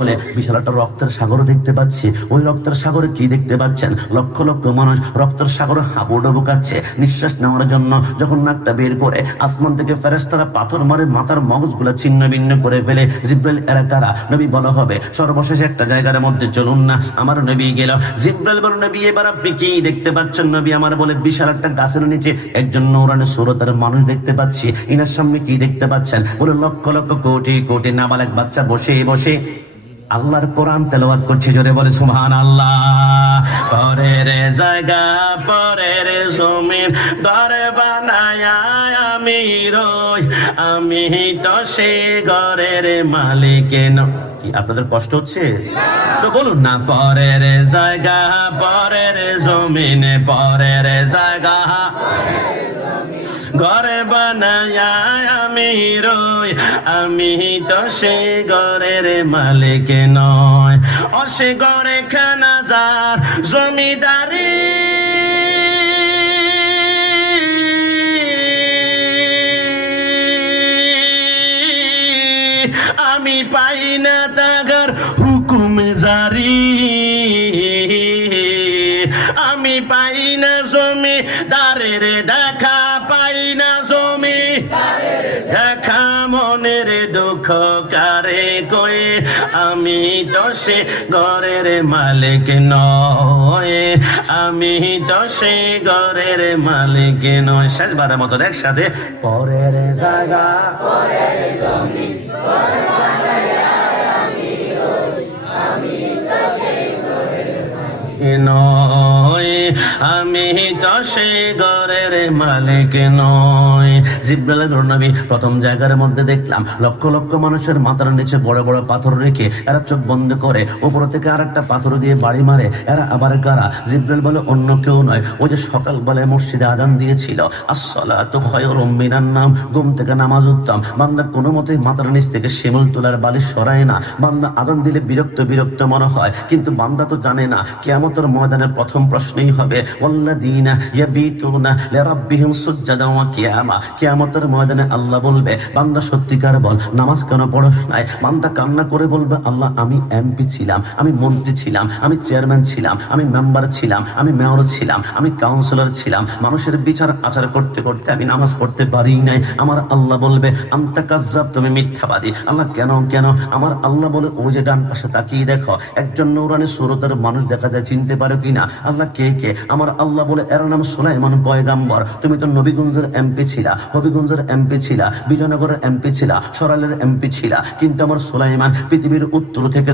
বলে বিশাল একটা রক্তের সাগর দেখতে পাচ্ছি। ওই রক্তের সাগরে কি দেখতে পাচ্ছেন? লক্ষ লক্ষ মানুষ রক্তের সাগরে হাবুডুবু খাচ্ছে নিঃশ্বাস নেওয়ার জন্য। যখন নাকটা বের করে আসমান থেকে ফেরেশতারা পাথর মারে মাথার মগজগুলো ছিন্ন ভিন্ন করে ফেলে। জিব্রাইল এরা কারা? নবী বলা হবে সর্বশেষে একটা জায়গার মধ্যে চলুন না। আমার নবী গেল। জিব্রাইল বল, নবী এবার আপনি কি দেখতে পাচ্ছেন? নবী আমার বলে, বিশাল একটা গাছের নিচে একজন নূরানী সুরতের মানুষ দেখতে পাচ্ছি। ইনার সামনে কি দেখতে পাচ্ছেন? বলে লক্ষ লক্ষ কোটি কোটি নাবালক বাচ্চা বসে বসে আল্লাহর কোরআন তেলাওয়াত করছে। জোরে বলে সুবহানাল্লাহ। পরের জায়গা পরের জমিন ঘরে বানায় আমি রই, আমি তো সে ঘরের মালিক। কি আপনাদের কষ্ট হচ্ছে? তো বলুন না, পরের জায়গা পরের জমিন পরের জায়গা ঘরে বানায় আমি রই, আমি তো সে ঘরের মালিক নয়। ও সে ঘরে খানা যার জমিদারি, আমি পাই না তাগার হুকুম জারি, আমি পাই না জমিদারের দেখা, পাই না জমি দেখা, মনের দুঃখ কারে কই, আমি তো সে ঘরের মালিক নয়, আমি তো সে ঘরের মালিক নয়। শেষবারের মতো একসাথে, পরের জায়গা পরের জমি নয়, আমি তো সে ঘরের মালিক নয়। জিব্রাইল নবী প্রথম জায়গার মধ্যে দেখলাম লক্ষ লক্ষ মানুষের মাথার নিচে বড় বড় পাথর রেখে এরা চোখ বন্ধ করে উপর থেকে আরেকটা পাথর দিয়ে বাড়ি মারে। এরা আবার কারা? জিব্রাইল বলে অন্য কেউ নয়, ওই যে সকালবেলায় মসজিদে আজান দিয়েছিল, আসসালাতু খায়রুম মিনান নাওম, ঘুম থেকে নামাজ উঠতাম। বান্দা কোনো মতেই মাথার নিচ থেকে শিমুল তোলার বালিশ সরায় না। বান্দা আজান দিলে বিরক্ত বিরক্ত মনে হয়, কিন্তু বান্দা তো জানে না কিয়ামতের ময়দানের প্রথম প্রশ্নই হবে ওয়াল্লাযীনা ইয়াবিতুনা লিরাব্বিহিম সুজদান ওয়া কিয়ামা। কিয়ামতের ময়দানে আল্লাহ বলবে, বান্দা সত্যিকার বল, নামাজ কেন পড়স নাই? বান্দা কান্না করে বলবে, আল্লাহ আমি এমপি ছিলাম, আমি মন্ত্রী ছিলাম, আমি চেয়ারম্যান ছিলাম, আমি মেম্বার ছিলাম, আমি মেয়র ছিলাম, আমি কাউন্সিলর ছিলাম, মানুষের বিচার আচার করতে করতে আমি নামাজ পড়তে পারি নাই। আমার আল্লাহ বলবে আনতা কাজ্জাব, তুমি মিথ্যাবাদী। আল্লাহ কেন কেন? আমার আল্লাহ বলে, ওই যে ডান পাশে তাকিয়ে দেখো একজন নূরানী সুরতের মানুষ দেখা যায়, চিনতে পারো কিনা? আল্লাহ কে কে? আমার আল্লাহ বলে, এর নাম সুলাইমান পয়গাম্বর। তুমি তো নবীগঞ্জের এমপি ছিলা, হবিগঞ্জের এমপি ছিলা, বিজয়নগরের এমপি ছিলা, সরাইলের এমপি ছিলা, কিন্তু আমার সুলাইমান পৃথিবীর উত্তর থেকে